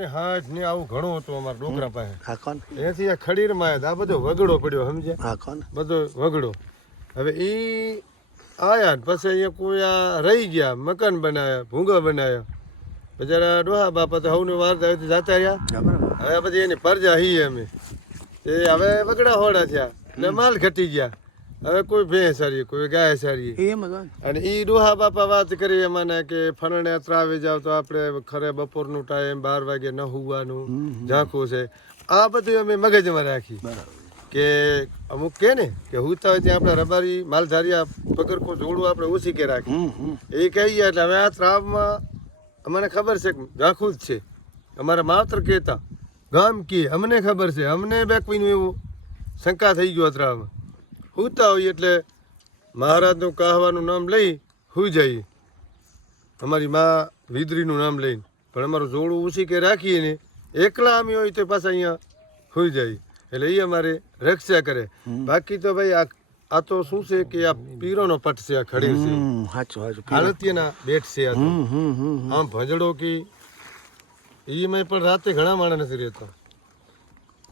ને હાથ ને આવું ઘણું હતું અમારા ડોકરા પાસે. હા કોણ? એથી આ ખડીરમાં આ બધો વગડો પડ્યો સમજે હા કોણ? બધો વગડો. હવે એ આયા પછી અહીંયા કોઈ આ રહી ગયા મકાન બનાવ્યા ભૂંગા બનાવ્યા બજારા ડોહા બાપા તો હવને વાર તો જાતા રહ્યા. હવે પછી એની પરજા હી અમે. એ હવે વગડા હોડા થયા ને માલ ઘટી ગયા. હવે કોઈ ભેંસ સારી કોઈ ગાય સારી. અને ઈ ડોહા બાપા વાત કરીએ મને કે ફરણે ત્રાવી જાવ તો આપણે ખરે બપોરનું ટાઈમ બાર વાગે ન હોવાનું ઝાંખું છે. આ બધું અમે મગજમાં રાખી. કે અમુક કે ને કે હુતા હોય ત્યાં આપણે રબારી માલધારિયા પકડકો જોડું આપણે ઓછી કે રાખી. એ કહી ગયા એટલે હવે આ ત્રાવમાં અમને ખબર છે કે ઝાંખું જ છે. અમારા માવતર કહેતા ગામ કે અમને ખબર છે. અમને બેકવીનું એવું શંકા થઈ ગયો ત્રાવમાં. હુતા હોય એટલે મહારાજનું કહેવાનું નામ લઈ હુઈ જઈએ. અમારી મા વિદરીનું નામ લઈને. પણ અમારું જોડું ઊંચી કે રાખીએ ને એકલા અમે હોય તો પાછા અહીંયા હુઈ જાય એટલે એ અમારે રક્ષા કરે. બાકી તો ભાઈ આ આ તો શું છે કે આ પીરોનો પટ છે આ ખડીર છે. સાચું સાચું બેટ છે આ આમ ભજડો કે ઈ મેં પણ રાતે ઘણા માણસ નથી રહેતા.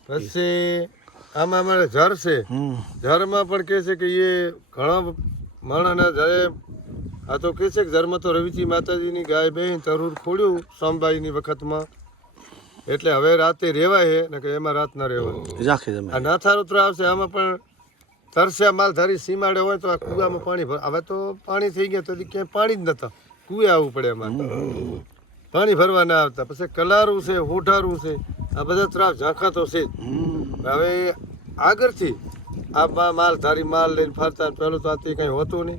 પછી આમાં અમારે ઝર છે. ઝરમાં પણ કહે છે કે એ ઘણા માણસના જાય. આ તો કહે છે કે ઝરમાં તો રવિજી માતાજીની ગાય બહેન તરૂર ખોડ્યું સોમબાઈની વખતમાં. એટલે હવે રાતે રહેવાય હે ને કે એમાં રાત ના રહેવાય આ તમે નાથાર ઉતરા આવશે આમાં પણ તરસ્યા માલ ધારી સીમાડે હોય તો આ કૂવામાં પાણી ભર હવે તો પાણી થઈ ગયા તો ક્યાંય પાણી જ નતા. કુએ આવવું પડે એમાં. પાણી ભરવા ના આવતા. પછી કલારું છે હોઠારું છે. આ બધા ત્રાસ ઝાંખા તો છે જ. હવે આગળથી આ મા- માલ ધારી માલ લઈને ફરતા પેલું તો આથી કંઈ હોતું નહીં.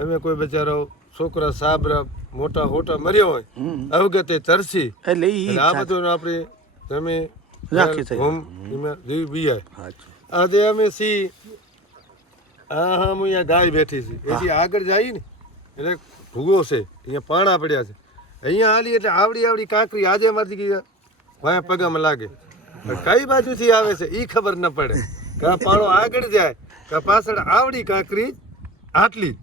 એમે કોઈ બચારો છોકરા સાબરા મોટા હોટા મર્યા હોય અવગતે તરસી. એટલે આ બધું આપણે થઈ. હોમ જીવ આજે અમે સી હા હા હું અહીંયા ગાય બેઠી છે. એથી આગળ જઈએ ને એટલે ભૂગો છે. અહીંયા પાણા પડ્યા છે. અહીંયા હાલી એટલે આવડી આવડી કાંકરી આજે અમારથી ગઈ વાયા પગામાં લાગે. કઈ બાજુથી આવે છે? એ ખબર ન પડે. કે પાળો પાણો આગળ જાય કે પાછળ આવડી કાંકરી આટલી.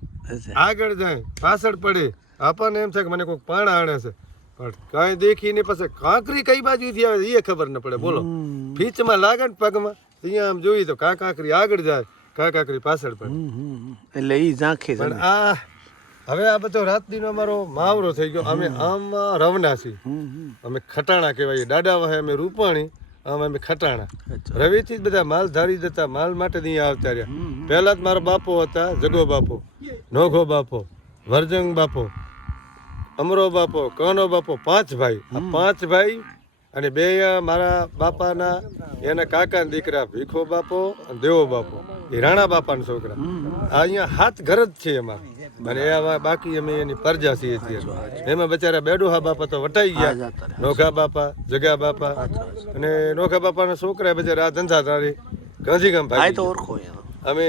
આગળ જાય પાછળ પડે. આપણને એમ છે કે મને કોઈક પાણા આણે છે. પણ કાંઈ દેખીને પછી કાંકરી કઈ બાજુથી આવે એ ખબર ન પડે. બોલો. ફીચમાં લાગે ને પગમાં? અહીંયા આમ જોઈએ તો કા કાંકરી આગળ જાય કા કાંકરી પાછળ પડે. એટલે એ ઝાંખી પણ આ હવે આ બધો રાત દિનો અમારો માવરો થઈ ગયો. અમે આમ રવના છીએ. અમે ખટાણા કહેવાય દાડા વહે અમે રૂપાણી. અમે ખટાણા. રવિથી જ બધા માલ ધારી જતા માલ માટે જ અહીંયા આવતા રહ્યા. પહેલાં જ મારા બાપો હતા જગો બાપો નોઘો બાપો વરજંગ બાપો અમરો બાપો કનો બાપો પાંચ ભાઈ. આ પાંચ ભાઈ અને બે મારા બાપાના એના કાકાના દીકરા ભીખો બાપો અને દેવો બાપો. એ રાણા બાપાના છોકરા. આ અહીંયા હાથ ઘર જ છે એમાં. અને એવા બાકી અમે એની પરજા છીએ અત્યારે. એમાં બચારા બેડુહા બાપા તો વટાઈ ગયા. નોખા બાપા જગા બાપા. અને નોખા બાપાના છોકરા બચારા આ ધંધાધારી ગાંધીગામ ગામ ભાઈ તો ઓળખો અમે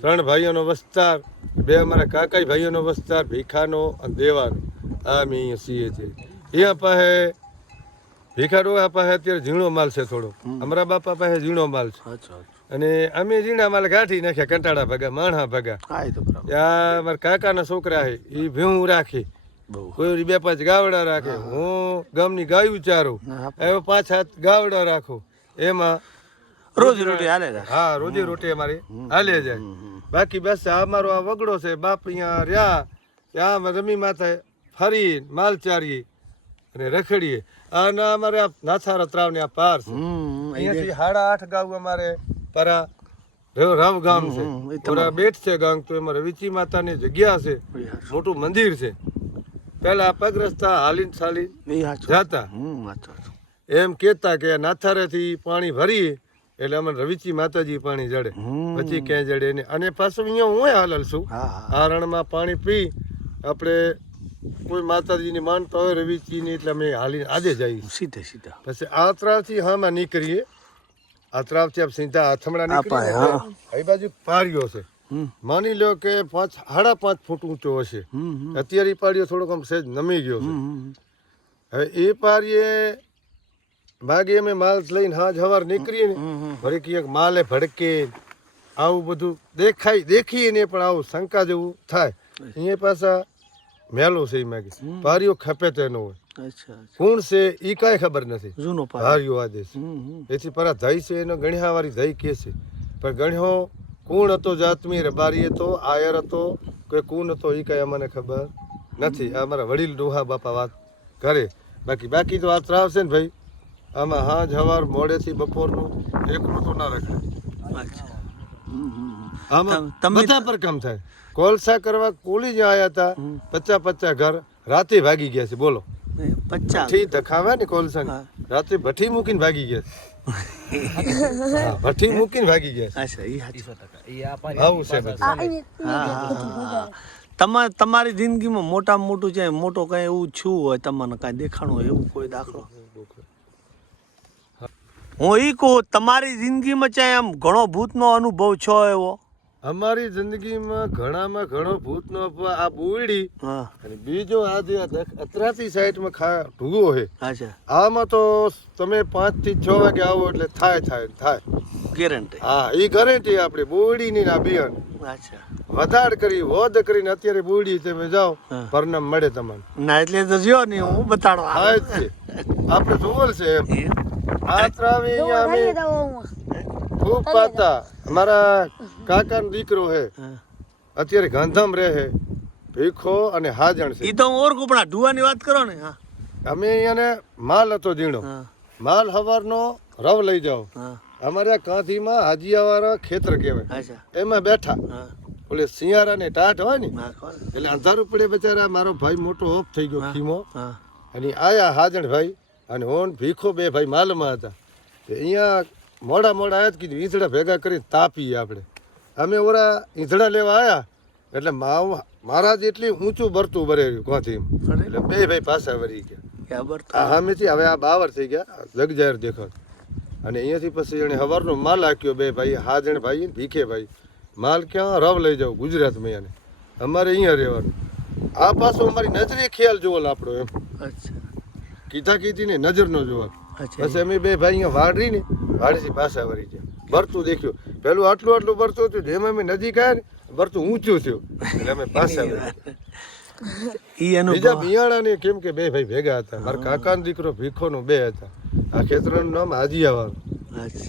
ત્રણ ભાઈઓનો વસ્તાર બે અમારા કાકાઈ ભાઈઓનો વસ્તાર ભીખાનો અને દેવાનો. આ અમે અહીંયા છીએ છીએ અહીંયા પાસે ભીખાડો પાસે અત્યારે ઝીણો માલ છે થોડો અમારા બાપા પાસે ઝીણો માલ છે. અને અમે રીણા માલ ગાંઠી નાખ્યા કંટાળા ભગા માણા ભગા. આ મારા કાકાના છોકરા હે એ ભેહું રાખે. બહુ. કોઈ બે પાંચ ગાવડા રાખે. હું. ગામની ગાયું ચારું એવો પાંચ સાત ગાવડા રાખો. એમાં રોજી રોટી હાલે હા રોજી રોટી અમારી હાલે જાય બાકી બસ આ અમારો આ વગડો છે બાપ અહીંયા રહ્યા. ત્યાં રમી માથે ફરી માલ ચારીએ અને રખડીએ. અને અમારે આ નાથારા તરાવની આ પાર છે. અહીંયાથી સાડા આઠ ગાઉ અમારે પરા રવ ગામ છે. પરા બેટ છે ગામ તો એમાં રવિચી માતાની જગ્યા છે. મોટું મંદિર છે. પહેલા પગ રસ્તા હાલીન ચાલી એ જાતા. એમ કહેતા કે નાથારેથી પાણી ભરીએ એટલે અમે રવિચી માતાજી પાણી જડે. પછી ક્યાંય જડે નહીં અને પાછું અહીંયા હું હાલલ છું. આ રણમાં પાણી પી આપણે કોઈ માતાજીની માનતા હોય રવિચીની એટલે અમે હાલીને આજે જઈએ. સીધે સીધા. પછી આ ત્રાવથી હામાં નીકળીએ. આ ત્રાવથી આપ સીધા આથમડા નીકળી. એ બાજુ પારિયો છે. માની લો કે પાંચ સાડા પાંચ ફૂટ ઊંચો હશે. અત્યારે પાડ્યો થોડોક આમ સહેજ નમી ગયો છે. હવે એ પારીએ ભાગે અમે માલ લઈને હાજ હવાર નીકળીએ ને વળી માલે ભડકે આવું બધું દેખાય દેખીએ ને પણ આવું શંકા જેવું થાય. અહીંયા પાછા મેલો છે એમાં માગે. પારીઓ ખપે તેનો હોય. કોણ છે એ કાંઈ ખબર નથી. જૂનો હાર્યો આદેશ. એથી પરા ધઈ છે એનો ગણ્યા વાળી ધઈ કે છે. પણ ગણ્યો કોણ હતો જાતમી રબારી હતો આયર હતો કે કોણ હતો એ કાંઈ અમને ખબર નથી. આ અમારા વડીલ ડોહા બાપા વાત કરે. બાકી બાકી તો આ ત્રાવ છે ને ભાઈ. આમાં હા હવાર મોડેથી બપોરનું એકનું તો ના હમ. આમાં બધા પર કામ થાય. કોલસા કરવા કોલી જ આયા હતા. પચાસ પચાસ ઘર રાતે ભાગી ગયા છે. બોલો. એ પચાસ ભઠ્ઠી ધખાવે ને કોલસા રાત્રે રાતે ભઠ્ઠી મૂકીને ભાગી ગયા. ભઠ્ઠી મૂકીને ભાગી ગયા છે. અચ્છા એ સાચી આવું છે હા હા, હા તમા તમારી જિંદગીમાં મોટામાં મોટું છે મોટો કઈ એવું છું હોય તમને કાંઈ દેખાણું હોય એવું કોઈ દાખલો? હું. ઈ કહું તમારી જિંદગીમાં છે એમ ઘણો ભૂતનો અનુભવ છો એવો? અમારી જિંદગીમાં ઘણામાં ઘણો ભૂતનો આ બોયડી અને બીજો આ જે અત્રાસી સાઈડમાં ખા ઢૂગો છે આમાં તો તમે પાંચથી છ વાગે આવો એટલે થાય થાય થાય. ગેરંટી હા એ ગેરંટી આપણે બોયડીની ના બિયાણ વધાર કરી વધ કરીને અત્યારે બોયડી તમે જાઓ. પરનામ મળે તમને. ના એટલે તો જો ને હું બતાડો હા જ છે. આપણે જોવલ છે એમ. એમ? આ ત્રાવી અહીંયા અમે ખૂબ પાતા અમારા કાકાનો દીકરો હે. અત્યારે ગાંધામ રહે છે ભીખો અને હાજણ છે. ઈ તો હું ઓળખું પણ આ વાત કરો ને હા. અમે અહીંયાને માલ હતો ઝીણો. હા. માલ હવારનો રવ લઈ જાઓ. હા. અમારે કાંધીમાં હાજીયાવાળા ખેતર કહેવાય. એમાં બેઠા. ઓલે સિયારા ને ટાટ હોય ને એટલે અંધારું પડે બચારા મારો ભાઈ મોટો ઓફ થઈ ગયો ખીમો. અને આયા હાજણ ભાઈ અને ઓન ભીખો બે ભાઈ માલમાં હતા. અહીંયા મોડા મોડા આવ્યા કીધું ઈંચડા ભેગા કરી તાપીએ આપણે. અમે ઓરા ઈંધણા લેવા આવ્યા એટલે માવ મારા એટલી ઊંચું ભરતું ભરે કોથી એટલે બે ભાઈ પાછા વળી ગયા. તો હવે આ બાવર થઈ ગયા જગજાહેર દેખાડ અને અહીંયાથી પછી એને હવારનો માલ આક્યો બે ભાઈ હાજણ ભાઈ ભીખે ભાઈ. માલ ક્યાં? રવ લઈ જાવ ગુજરાતમાં એને. અમારે અહીંયા રહેવાનું. આ પાછો અમારી નજરે ખ્યાલ જોવાલ આપણો એમ. અચ્છા. કીધા કીધી ને નજરનો જોવા. અચ્છા. પછી અમે બે ભાઈ અહીંયા વાડી ને વાડીથી પાછા વળી ગયા. ભરતું દેખ્યું. પેલું આટલું આટલું ભરતું હતું જેમ અમે નજીક આવ્યા ને ભરતું ઊંચું થયું. એટલે અમે પાછા બીજા અનુભવ બિયાણા કેમ કે બે ભાઈ ભેગા હતા. મારા કાકાનો દીકરો ભીખોનો બે હતા. આ ખેતરનું નામ આજીયાવાનું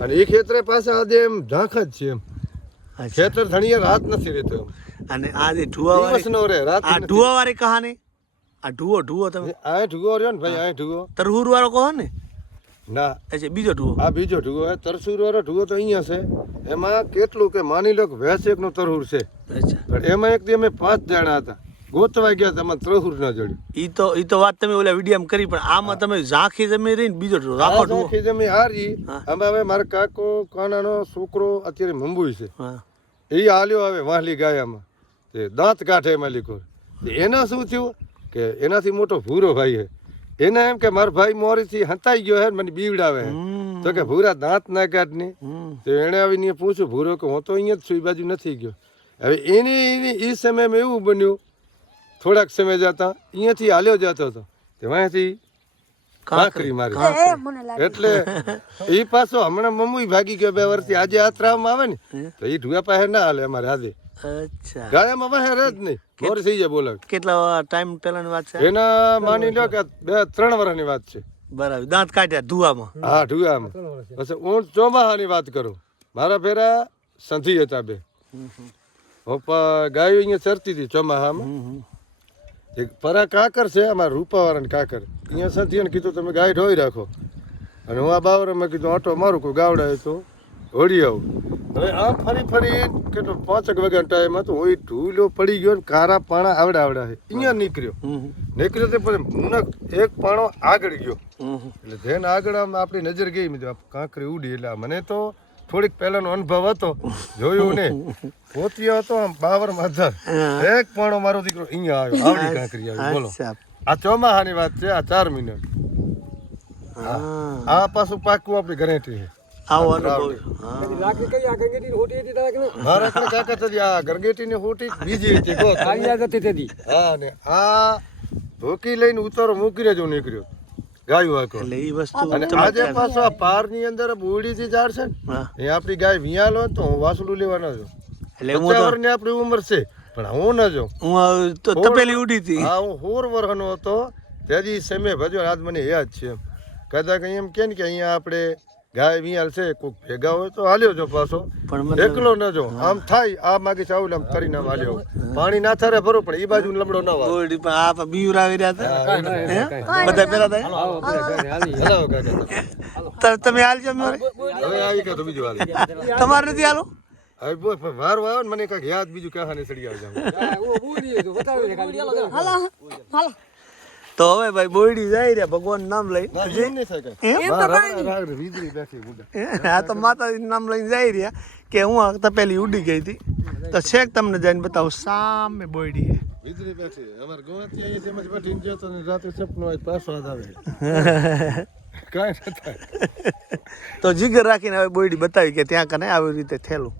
અને એ ખેતરે પાછા આજે એમ ઝાંખ જ છે એમ. ખેતર ધણીયા રાત નથી રહેતો અને આ જે ઢુવા દિવસ વાળી નો રહે રાત આ ઢુવા વાળી કહાની? આ ઢુવો ઢુવો તમે? આ ઢુવો રહ્યો ને ભાઈ આ ઢુવો. તરહુર વાળો કહો ને. ના. અચ્છા બીજો ઢુવો આ બીજો ઢુવો હે તરસુર વાળો ઢુવો તો અહીંયા છે. એમાં કેટલું કે માની લો કે વેસેક નો તરહુર છે. પણ એમાં એક અમે પાંચ જણા હતા. ગોતવા ગયા તમે ત્રહુર ના જડ્યું. ઈ તો ઈ તો વાત તમે ઓલા વિડિયામ કરી પણ આમાં તમે ઝાંખી જમી રહીને બીજો ઢુવો રાખો ઢુવો આખી જમી હારી. અમે હવે મારા કાકો કાનાનો છોકરો અત્યારે મુંબઈ છે. એ હાલ્યો હવે વાહલી ગાયામાં. તે દાંત કાઢે માલિકો એના શું થયું? કે એનાથી મોટો ભૂરો ભાઈ હે એને એમ કે મારો ભાઈ મોરીથી હંતાઈ ગયો હે મને બીવડાવે હમ. તો કે ભૂરા દાંત ના કાઢ ને તો એણે આવીને પૂછ્યું ભૂરો કે હું તો અહીંયા જ છું એ બાજુ નથી ગયો. હવે એની એની એ સમયમાં એવું બન્યું થોડાક સમય જતા અહીંયાથી હાલ્યો જતો હતો. તેમાંથી કાંકરી. મારી એટલે એ પાછો હમણાં મમ્મી ભાગી ગયો બે વર્ષથી આજે આ ત્રાવમાં આવે ને તો એ ઢુયા પાસે ના હાલે અમારે આજે. અચ્છા. ગાયામાં વાહે રહે જ નહીં. મોર થઈ જાય બોલે કેટલા ટાઈમ પહેલાની વાત છે? એના માની લો કે બે ત્રણ વર્ષની વાત છે. બરાબર. દાંત કાઢ્યા ધુવામાં હા ધુવામાં પછી હું ચોમાહાની વાત કરું. મારા ફેરા સંધી હતા બે. પપ્પા ગાયો અહીંયા ચરતી હતી ચોમાહામાં. પરા કાકર છે અમારા રૂપાવાળાની કાકર. અહીંયા સંધીને કીધું તમે ગાય ઢોઈ રાખો. અને હું આ બાવરે કીધું આટો મારું કોઈ ગાવડાય તો. હોડી આવું. હવે આમ ફરી ફરી કેટલો પાંચ એક વાગ્યા ટાઈમ હતો. હોય ઢૂલો પડી ગયો ને કારા પાણા આવડા આવડા છે. અહીંયા નીકળ્યો. નીકળ્યો તે પછી મુનક એક પાણો આગળ ગયો. એટલે જેને આગળ આમ આપણી નજર ગઈ મેં કાંકરી ઉડી. એટલે મને તો થોડીક પહેલાનો અનુભવ હતો. જોયું ને. પોતિયો હતો આમ બાવર માધર એક પાણો મારો દીકરો અહીંયા આવ્યો. આવડી કાંકરી આવી. બોલો. આ ચોમાહાની વાત છે આ ચાર મિનિટ. આ પાછું પાકું આપણી છે. આવો અનુભવ હા. મારા કાકા થતી આ ગરગેટીની હોટી બીજી હતી કહો તમે. હા ને આ લઈને ઉતારો મૂકી રહેજો નીકળ્યો. ગાયું એટલે એ વસ્તુ અને આજે પાછો આ પારની અંદર બોડી થી ઝાડ છે ને એ આપણી ગાય વિયાલો તો હું વાસડું લેવાના છું. એટલે હું તો આપણી ઉંમર છે પણ હું ન જોઉં. હું તો તપેલી ઉડી હતી. હા હું હોર વરહનો હતો ત્યાંથી સમય ભજ્યો આજ મને યાદ છે એમ. કદાચ એમ કે ને કે અહીંયા આપણે ગાય મી છે કોઈક ભેગા હોય તો હાલ્યો જો પાછો. પણ એકલો ન જો. આમ થાય આ માગે ચાવલ આમ કરીને આમ હાલ્યો. પાણી ના થારે ભરો પણ એ બાજુ લમડો ના વાળ. આ બીવર આવી રહ્યા હતા બધા પેલા થાય? તમે હાલજો મારે હવે આવી ગયા તો બીજું હાલ. તમારે નથી હાલો? વારો ને મને કંઈક યાદ બીજું કહાને સડી આવે તો હવે ભાઈ બોયડી જાય રહ્યા ભગવાન નામ લઈ. આ તો માતાજી નામ લઈને જાય રહ્યા કે હું તો તપેલી ઉડી ગઈ હતી. તો છેક તમને જઈને બતાવું સામે બોયડી તો જીગર રાખીને હવે બોયડી બતાવી કે ત્યાં કને આવી રીતે થયેલું